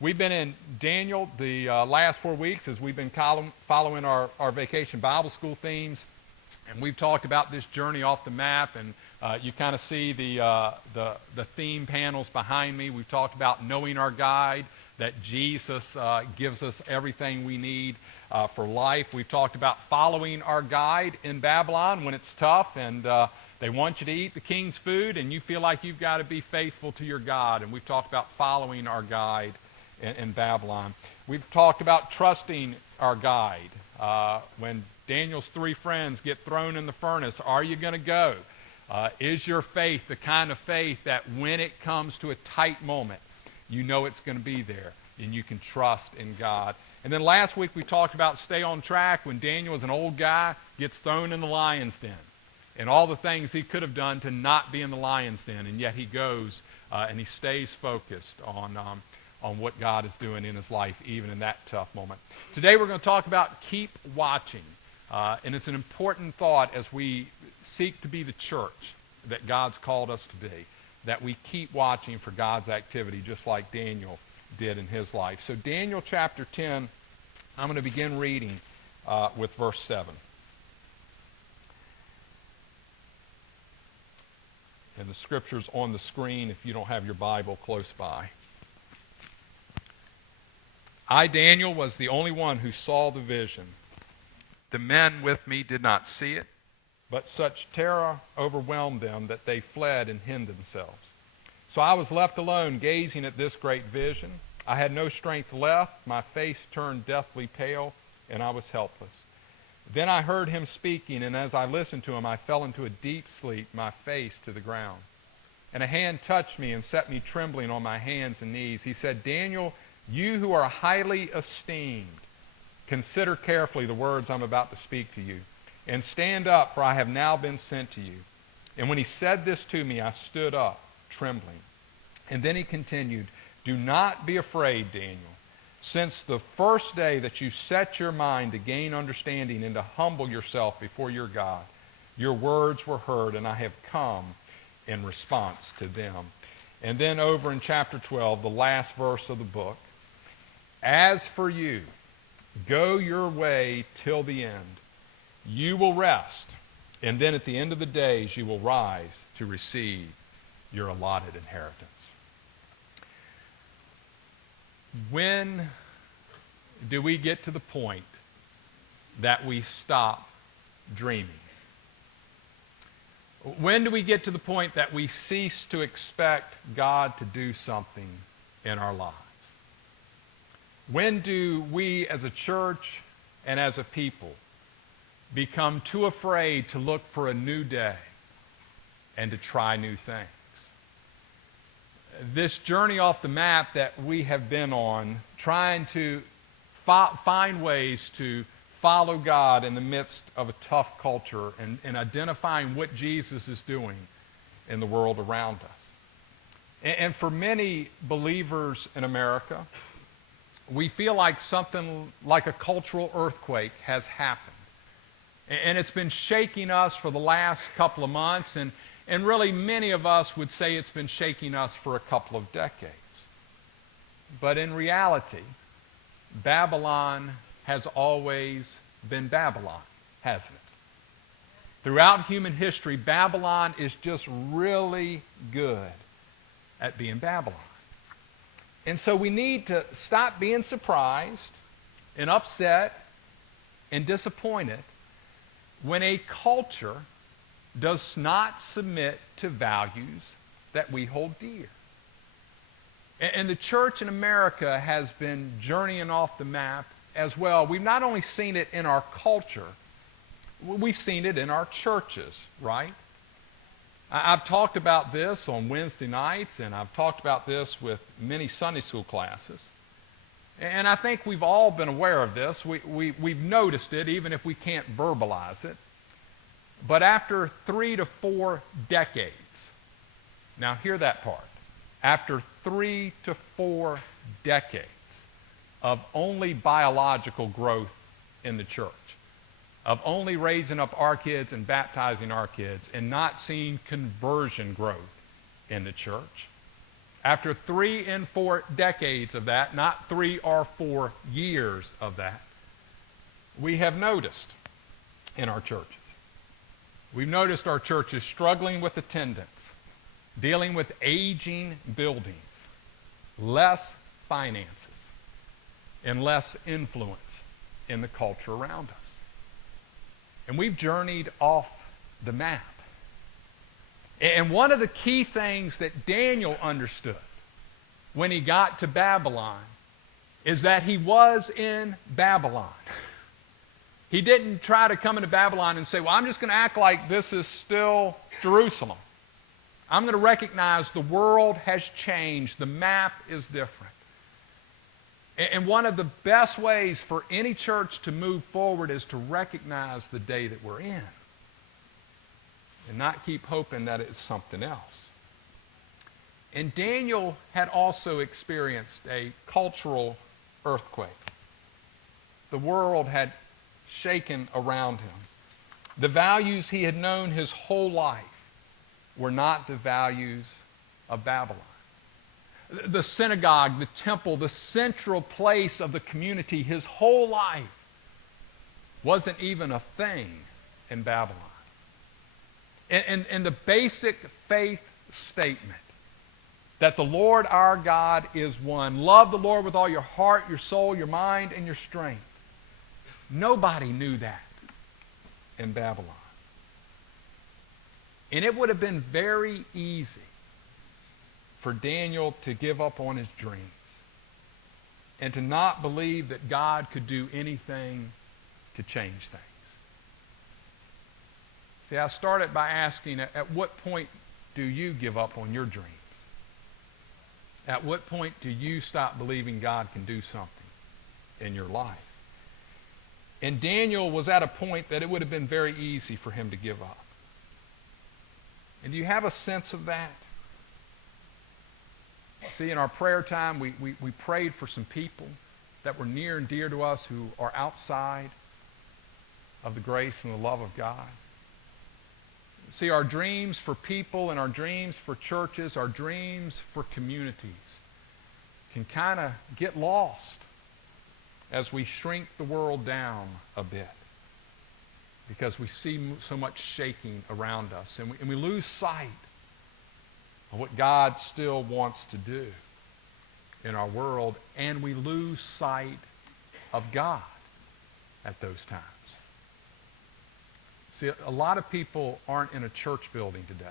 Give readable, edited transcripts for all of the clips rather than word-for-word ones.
We've been in Daniel the last 4 weeks as we've been following our Vacation Bible School themes. And we've talked about this journey off the map, and you kind of see the theme panels behind me. We've talked about knowing our guide, that Jesus gives us everything we need for life. We've talked about following our guide in Babylon when it's tough, and they want you to eat the king's food, and you feel like you've got to be faithful to your God. And we've talked about following our guide in Babylon. We've talked about trusting our guide. When Daniel's 3 friends get thrown in the furnace, are you going to go? Is your faith the kind of faith that when it comes to a tight moment, you know it's going to be there and you can trust in God? And then last week we talked about stay on track when Daniel, as an old guy, gets thrown in the lion's den and all the things he could have done to not be in the lion's den, and yet he goes and he stays focused on what God is doing in his life, even in that tough moment. Today we're going to talk about keep watching. And it's an important thought as we seek to be the church that God's called us to be, that we keep watching for God's activity just like Daniel did in his life. So Daniel chapter 10, I'm going to begin reading with verse 7. And the scripture's on the screen if you don't have your Bible close by. I, Daniel, was the only one who saw the vision. The men with me did not see it, but such terror overwhelmed them that they fled and hid themselves. So I was left alone gazing at this great vision. I had no strength left. My face turned deathly pale, and I was helpless. Then I heard him speaking, and as I listened to him, I fell into a deep sleep, my face to the ground. And a hand touched me and set me trembling on my hands and knees. He said, Daniel, you who are highly esteemed, consider carefully the words I'm about to speak to you, and stand up, for I have now been sent to you. And when he said this to me, I stood up, trembling. And then he continued, do not be afraid, Daniel. Since the first day that you set your mind to gain understanding and to humble yourself before your God, your words were heard, and I have come in response to them. And then over in chapter 12, the last verse of the book, as for you, go your way till the end. You will rest, and then at the end of the days you will rise to receive your allotted inheritance. When do we get to the point that we stop dreaming? When do we get to the point that we cease to expect God to do something in our lives? When do we as a church and as a people become too afraid to look for a new day and to try new things? This journey off the map that we have been on, trying to find ways to follow God in the midst of a tough culture and identifying what Jesus is doing in the world around us. And for many believers in America, we feel like something like a cultural earthquake has happened. And it's been shaking us for the last couple of months, and really many of us would say it's been shaking us for a couple of decades. But in reality, Babylon has always been Babylon, hasn't it? Throughout human history, Babylon is just really good at being Babylon. And so we need to stop being surprised and upset and disappointed when a culture does not submit to values that we hold dear. And the church in America has been journeying off the map as well. We've not only seen it in our culture, we've seen it in our churches, right? I've talked about this on Wednesday nights, and I've talked about this with many Sunday school classes. And I think we've all been aware of this. We've noticed it, even if we can't verbalize it. But after 3 to 4 decades, now hear that part, after 3 to 4 decades of only biological growth in the church, of only raising up our kids and baptizing our kids and not seeing conversion growth in the church, after 3 and 4 decades of that, not 3 or 4 years of that, we have noticed in our churches. We've noticed our churches struggling with attendance, dealing with aging buildings, less finances, and less influence in the culture around us. And we've journeyed off the map. And one of the key things that Daniel understood when he got to Babylon is that he was in Babylon. He didn't try to come into Babylon and say, well, I'm just going to act like this is still Jerusalem. I'm going to recognize the world has changed. The map is different. And one of the best ways for any church to move forward is to recognize the day that we're in and not keep hoping that it's something else. And Daniel had also experienced a cultural earthquake. The world had shaken around him. The values he had known his whole life were not the values of Babylon. The synagogue, the temple, the central place of the community, his whole life wasn't even a thing in Babylon. And the basic faith statement that the Lord our God is one. Love the Lord with all your heart, your soul, your mind, and your strength. Nobody knew that in Babylon. And it would have been very easy for Daniel to give up on his dreams and to not believe that God could do anything to change things. See, I started by asking, at what point do you give up on your dreams? At what point do you stop believing God can do something in your life? And Daniel was at a point that it would have been very easy for him to give up. And do you have a sense of that? See, in our prayer time, we prayed for some people that were near and dear to us who are outside of the grace and the love of God. See, our dreams for people and our dreams for churches, our dreams for communities can kind of get lost as we shrink the world down a bit because we see so much shaking around us, and we lose sight of what God still wants to do in our world, and we lose sight of God at those times. See, a lot of people aren't in a church building today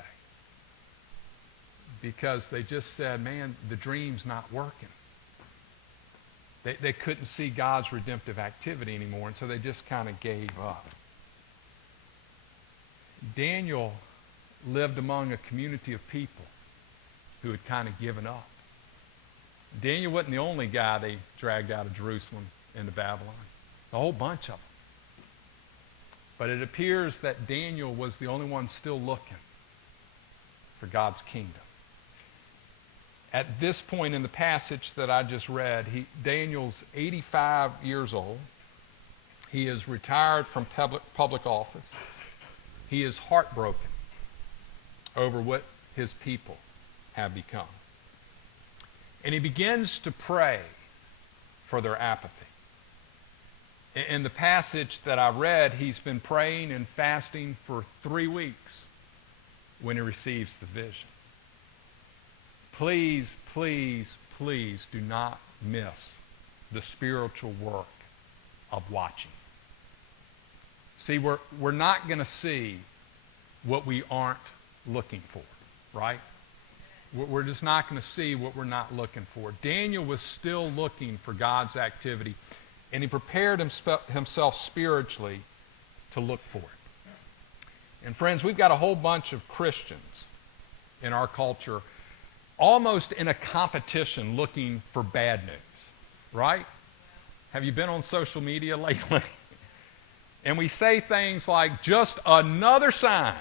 because they just said, man, the dream's not working. They couldn't see God's redemptive activity anymore, and so they just kind of gave up. Daniel lived among a community of people who had kind of given up. Daniel wasn't the only guy they dragged out of Jerusalem into Babylon. A whole bunch of them. But it appears that Daniel was the only one still looking for God's kingdom. At this point in the passage that I just read, Daniel's 85 years old. He is retired from public office. He is heartbroken over what his people have become. And he begins to pray for their apathy. In the passage that I read, he's been praying and fasting for 3 weeks when he receives the vision. Please, please, please do not miss the spiritual work of watching. See, we're not going to see what we aren't looking for, right? We're just not going to see what we're not looking for. Daniel was still looking for God's activity, and he prepared himself spiritually to look for it. And friends, we've got a whole bunch of Christians in our culture almost in a competition looking for bad news, right? Have you been on social media lately? And we say things like, just another sign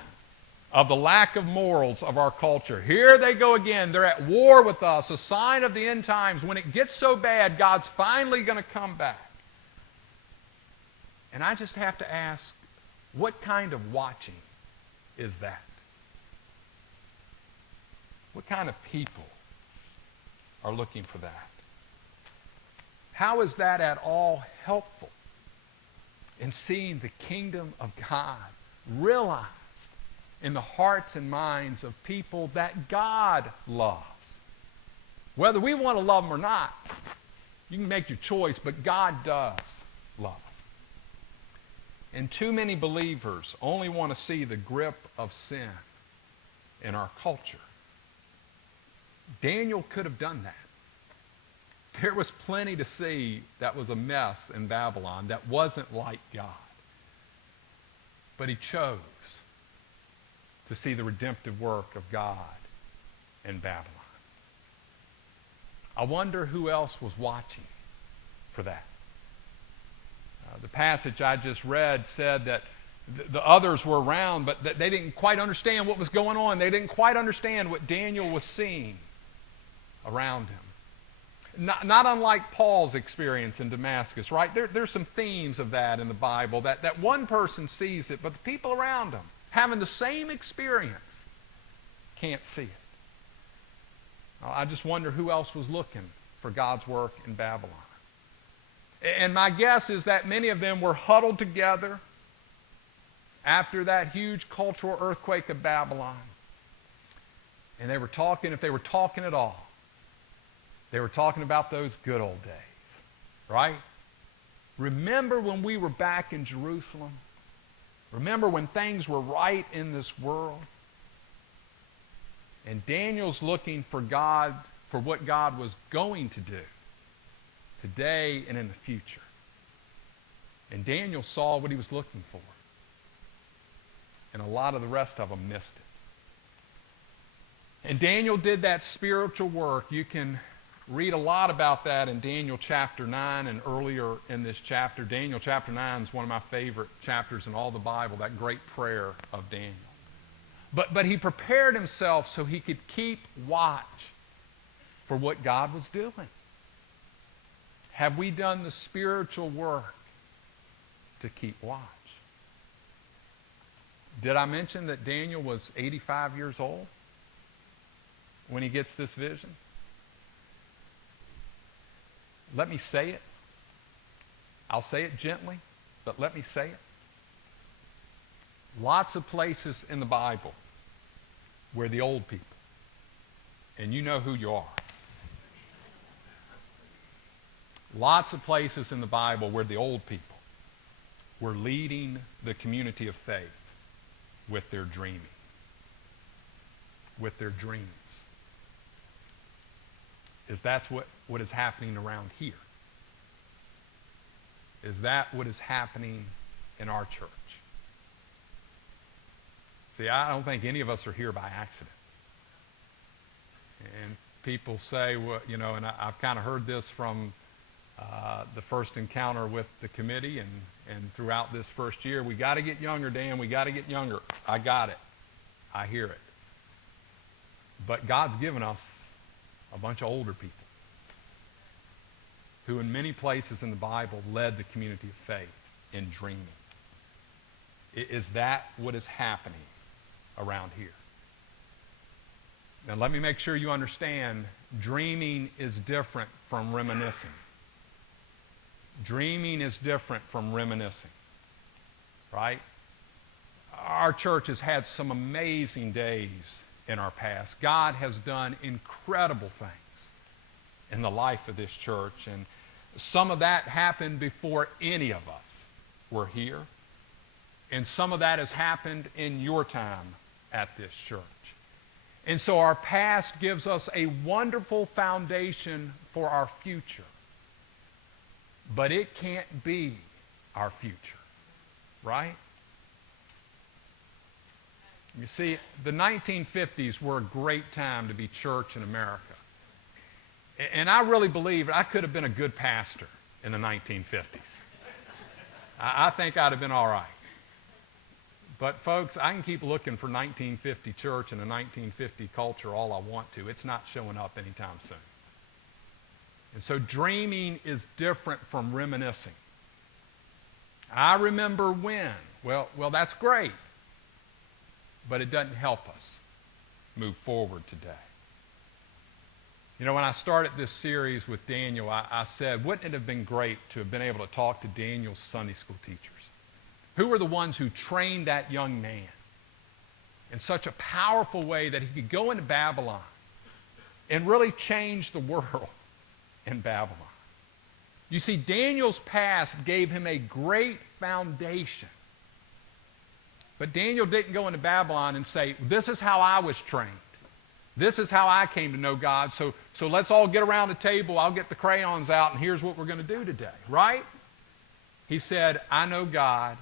of the lack of morals of our culture. Here they go again. They're at war with us, a sign of the end times. When it gets so bad, God's finally going to come back. And I just have to ask, what kind of watching is that? What kind of people are looking for that. How is that at all helpful in seeing the kingdom of God realized in the hearts and minds of people that God loves? Whether we want to love them or not, you can make your choice, but God does love them. And too many believers only want to see the grip of sin in our culture. Daniel could have done that. There was plenty to see that was a mess in Babylon that wasn't like God. But he chose to see the redemptive work of God in Babylon. I wonder who else was watching for that. The passage I just read said that the others were around, but that they didn't quite understand what was going on. They didn't quite understand what Daniel was seeing around him. Not unlike Paul's experience in Damascus, right? There's some themes of that in the Bible, that one person sees it, but the people around him, having the same experience, can't see it. I just wonder who else was looking for God's work in Babylon. And my guess is that many of them were huddled together after that huge cultural earthquake of Babylon. And they were talking, if they were talking at all, they were talking about those good old days, right? Remember when we were back in Jerusalem? Remember when things were right in this world? And Daniel's looking for God, for what God was going to do today and in the future. And Daniel saw what he was looking for. And a lot of the rest of them missed it. And Daniel did that spiritual work. You can read a lot about that in Daniel chapter 9 and earlier in this chapter. Daniel chapter 9 is one of my favorite chapters in all the Bible, that great prayer of Daniel. But he prepared himself so he could keep watch for what God was doing. Have we done the spiritual work to keep watch? Did I mention that Daniel was 85 years old when he gets this vision? Let me say it. I'll say it gently, but let me say it. Lots of places in the Bible where the old people, and you know who you are. Lots of places in the Bible where the old people were leading the community of faith with their dreaming, with their dreams. Is that what is happening around here? Is that what is happening in our church? See, I don't think any of us are here by accident. And people say, well, you know, and I've kind of heard this from the first encounter with the committee and throughout this first year, we got to get younger, Dan, we got to get younger. I got it. I hear it. But God's given us a bunch of older people who in many places in the Bible led the community of faith in dreaming. Is that what is happening around here? Now let me make sure you understand, dreaming is different from reminiscing. Dreaming is different from reminiscing, right? Our church has had some amazing days in our past. God has done incredible things in the life of this church, and some of that happened before any of us were here, and some of that has happened in your time at this church. And so our past gives us a wonderful foundation for our future. But it can't be our future, right? You see, the 1950s were a great time to be church in America. And I really believe I could have been a good pastor in the 1950s. I think I'd have been all right. But folks, I can keep looking for 1950 church and a 1950 culture all I want to. It's not showing up anytime soon. And so dreaming is different from reminiscing. I remember when. Well, that's great. But it doesn't help us move forward today. You know, when I started this series with Daniel, I said, wouldn't it have been great to have been able to talk to Daniel's Sunday school teachers? Who were the ones who trained that young man in such a powerful way that he could go into Babylon and really change the world in Babylon? You see, Daniel's past gave him a great foundation. But Daniel didn't go into Babylon and say, this is how I was trained. This is how I came to know God. So let's all get around the table. I'll get the crayons out, and here's what we're going to do today. Right? He said, I know God.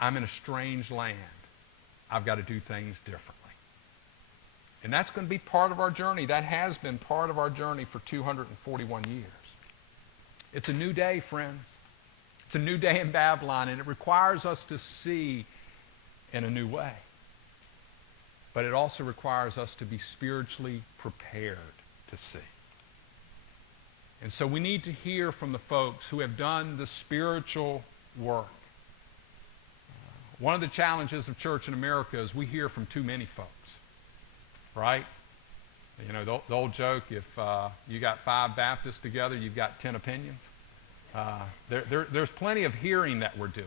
I'm in a strange land. I've got to do things differently. And that's going to be part of our journey. That has been part of our journey for 241 years. It's a new day, friends. It's a new day in Babylon, and it requires us to see in a new way. But it also requires us to be spiritually prepared to see. And so we need to hear from the folks who have done the spiritual work. One of the challenges of church in America is we hear from too many folks, right? You know, the old joke, if you got 5 Baptists together, you've got 10 opinions. There's plenty of hearing that we're doing.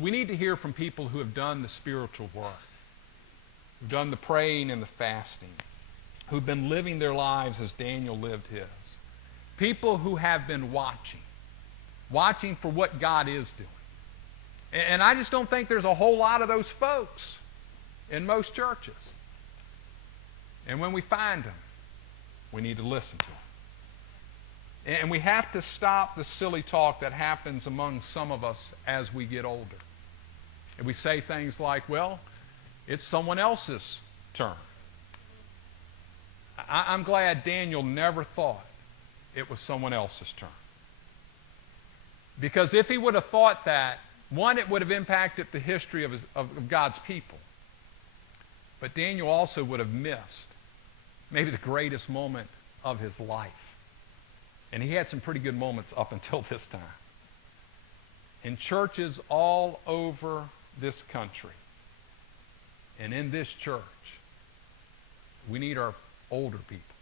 We need to hear from people who have done the spiritual work, who've done the praying and the fasting, who've been living their lives as Daniel lived his. People who have been watching for what God is doing. And I just don't think there's a whole lot of those folks in most churches. And when we find them, we need to listen to them. And we have to stop the silly talk that happens among some of us as we get older. And we say things like, well, it's someone else's turn. I'm glad Daniel never thought it was someone else's turn. Because if he would have thought that, one, it would have impacted the history of God's people. But Daniel also would have missed maybe the greatest moment of his life. And he had some pretty good moments up until this time. In churches all over this country, and in this church, we need our older people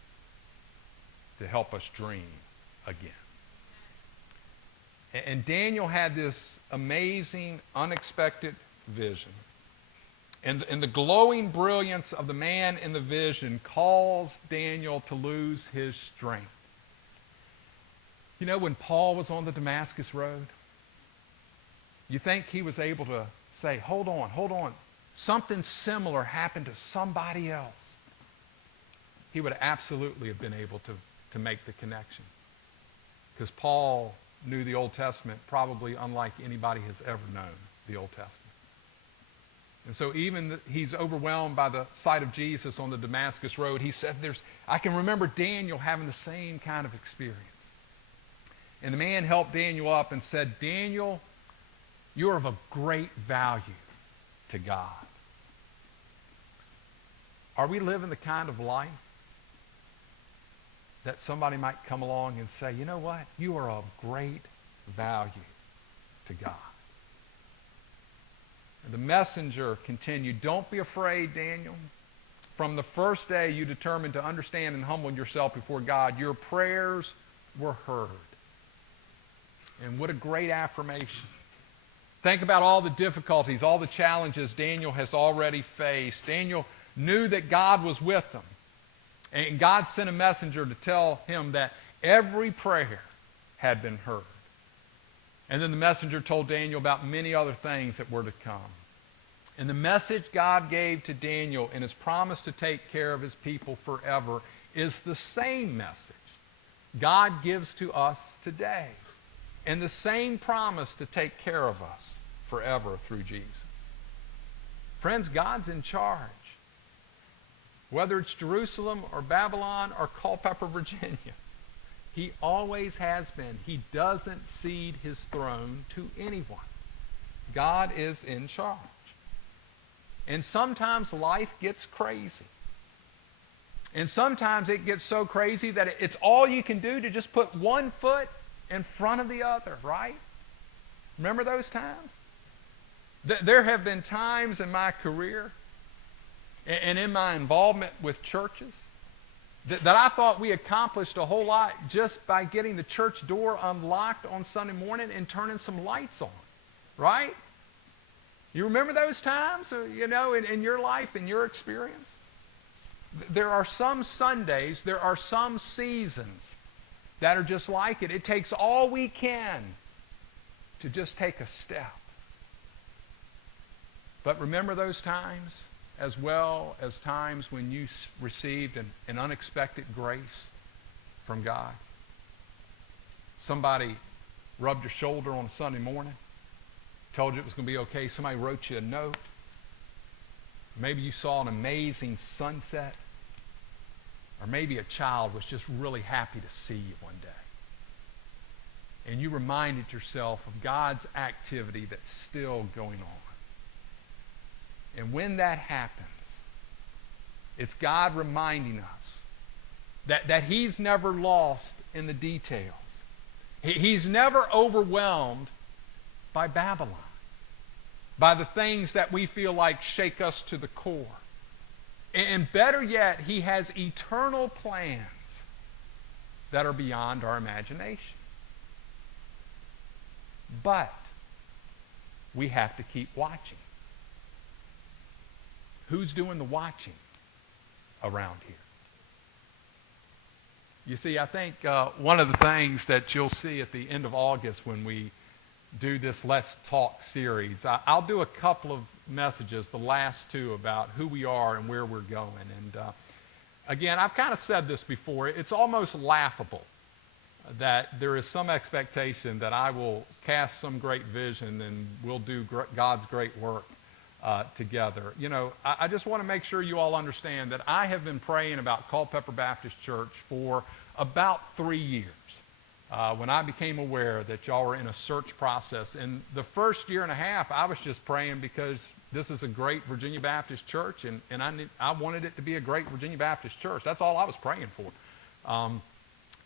to help us dream again. And Daniel had this amazing, unexpected vision. And the glowing brilliance of the man in the vision caused Daniel to lose his strength. You know, when Paul was on the Damascus Road, you think he was able to say, hold on. Something similar happened to somebody else. He would absolutely have been able to make the connection. Because Paul knew the Old Testament probably unlike anybody has ever known the Old Testament. And so even he's overwhelmed by the sight of Jesus on the Damascus Road, he said, I can remember Daniel having the same kind of experience. And the man helped Daniel up and said, Daniel, you're of a great value to God. Are we living the kind of life that somebody might come along and say, you know what? You are of great value to God. And the messenger continued, don't be afraid, Daniel. From the first day you determined to understand and humble yourself before God, your prayers were heard. And what a great affirmation. Think about all the difficulties, all the challenges Daniel has already faced. Daniel knew that God was with him. And God sent a messenger to tell him that every prayer had been heard. And then the messenger told Daniel about many other things that were to come. And the message God gave to Daniel in his promise to take care of his people forever is the same message God gives to us today. And the same promise to take care of us forever through Jesus. Friends, God's in charge. Whether it's Jerusalem or Babylon or Culpeper, Virginia, he always has been. He doesn't cede his throne to anyone. God is in charge. And sometimes life gets crazy. And sometimes it gets so crazy that it's all you can do to just put one foot in front of the other, right? Remember those times? There have been times in my career and in my involvement with churches that I thought we accomplished a whole lot just by getting the church door unlocked on Sunday morning and turning some lights on, right? You remember those times, in your life, in your experience? There are some Sundays, there are some seasons that are just like it. It takes all we can to just take a step. But remember those times, as well as times when you received an unexpected grace from God. Somebody rubbed your shoulder on a Sunday morning, told you it was going to be okay. Somebody wrote you a note. Maybe you saw an amazing sunset. Or maybe a child was just really happy to see you one day. And you reminded yourself of God's activity that's still going on. And when that happens, it's God reminding us that He's never lost in the details. He's never overwhelmed by Babylon, by the things that we feel like shake us to the core. And better yet, He has eternal plans that are beyond our imagination. But we have to keep watching. Who's doing the watching around here? You see, I think one of the things that you'll see at the end of August when we do this Let's Talk series, I'll do a couple of messages, the last two, about who we are and where we're going. And again, I've kind of said this before. It's almost laughable that there is some expectation that I will cast some great vision and we'll do God's great work together. I just want to make sure you all understand that I have been praying about Culpeper Baptist Church for about 3 years. When I became aware that y'all were in a search process. And the first year and a half, I was just praying because this is a great Virginia Baptist church, and I wanted it to be a great Virginia Baptist church. That's all I was praying for.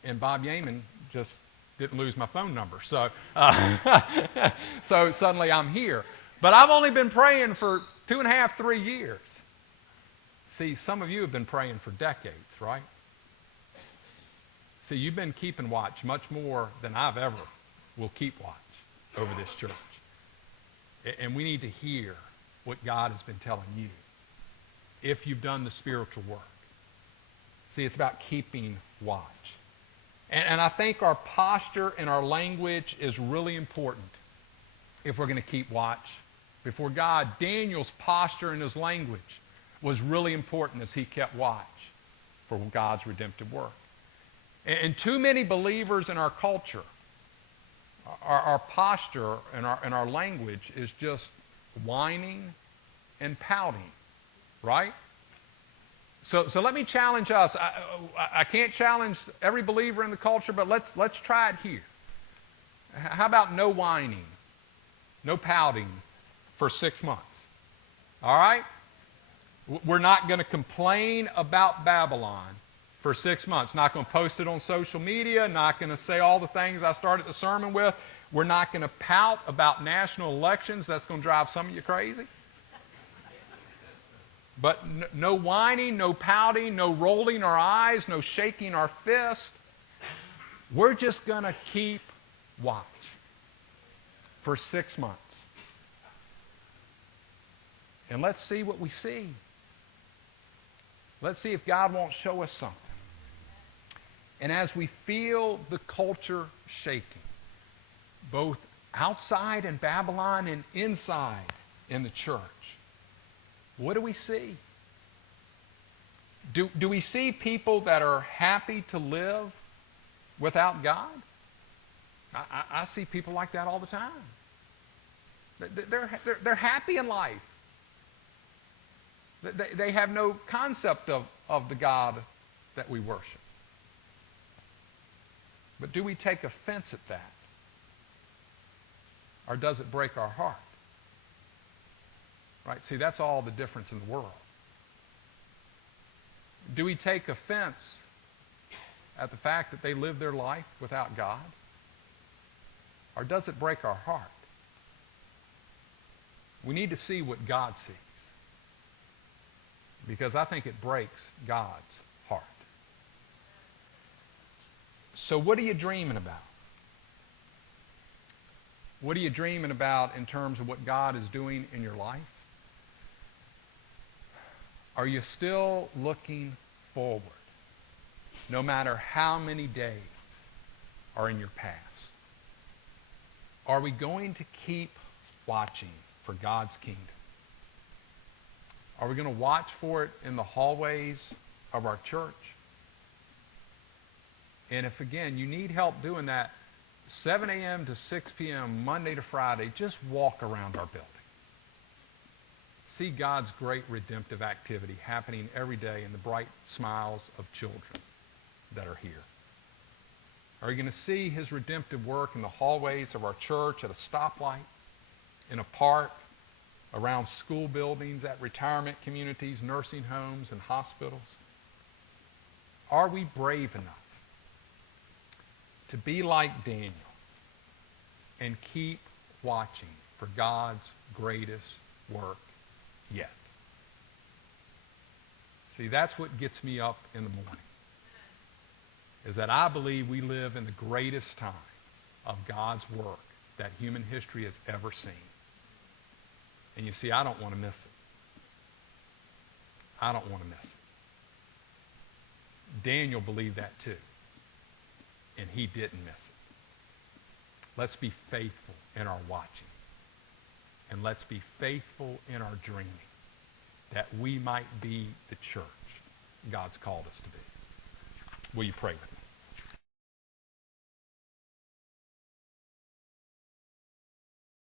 And Bob Yeaman just didn't lose my phone number. So, so suddenly I'm here. But I've only been praying for 2.5, 3 years. See, some of you have been praying for decades, right? See, you've been keeping watch much more than I've ever will keep watch over this church. And we need to hear what God has been telling you if you've done the spiritual work. See, it's about keeping watch. And I think our posture and our language is really important if we're going to keep watch before God. Daniel's posture and his language was really important as he kept watch for God's redemptive work. And too many believers in our culture, our posture and our language is just whining and pouting, right? So let me challenge us. I can't challenge every believer in the culture, but let's try it here. How about no whining, no pouting for 6 months? All right? We're not going to complain about Babylon for 6 months. Not going to post it on social media, not going to say all the things I started the sermon with. We're not going to pout about national elections. That's going to drive some of you crazy. But no whining, no pouting, no rolling our eyes, no shaking our fist. We're just going to keep watch for 6 months. And let's see what we see. Let's see if God won't show us something. And as we feel the culture shaking, both outside in Babylon and inside in the church, what do we see? Do we see people that are happy to live without God? I see people like that all the time. They're happy in life. They have no concept of the God that we worship. But do we take offense at that? Or does it break our heart? Right? See, that's all the difference in the world. Do we take offense at the fact that they live their life without God? Or does it break our heart? We need to see what God sees. Because I think it breaks God's heart. So what are you dreaming about? What are you dreaming about in terms of what God is doing in your life? Are you still looking forward, no matter how many days are in your past? Are we going to keep watching for God's kingdom? Are we going to watch for it in the hallways of our church? And if, again, you need help doing that, 7 a.m. to 6 p.m., Monday to Friday, just walk around our building. See God's great redemptive activity happening every day in the bright smiles of children that are here. Are you going to see his redemptive work in the hallways of our church, at a stoplight, in a park, around school buildings, at retirement communities, nursing homes, and hospitals? Are we brave enough to be like Daniel and keep watching for God's greatest work yet? See, that's what gets me up in the morning, is that I believe we live in the greatest time of God's work that human history has ever seen. And you see, I don't want to miss it. I don't want to miss it. Daniel believed that too, and he didn't miss it. Let's be faithful in our watching, and let's be faithful in our dreaming, that we might be the church God's called us to be. Will you pray with me?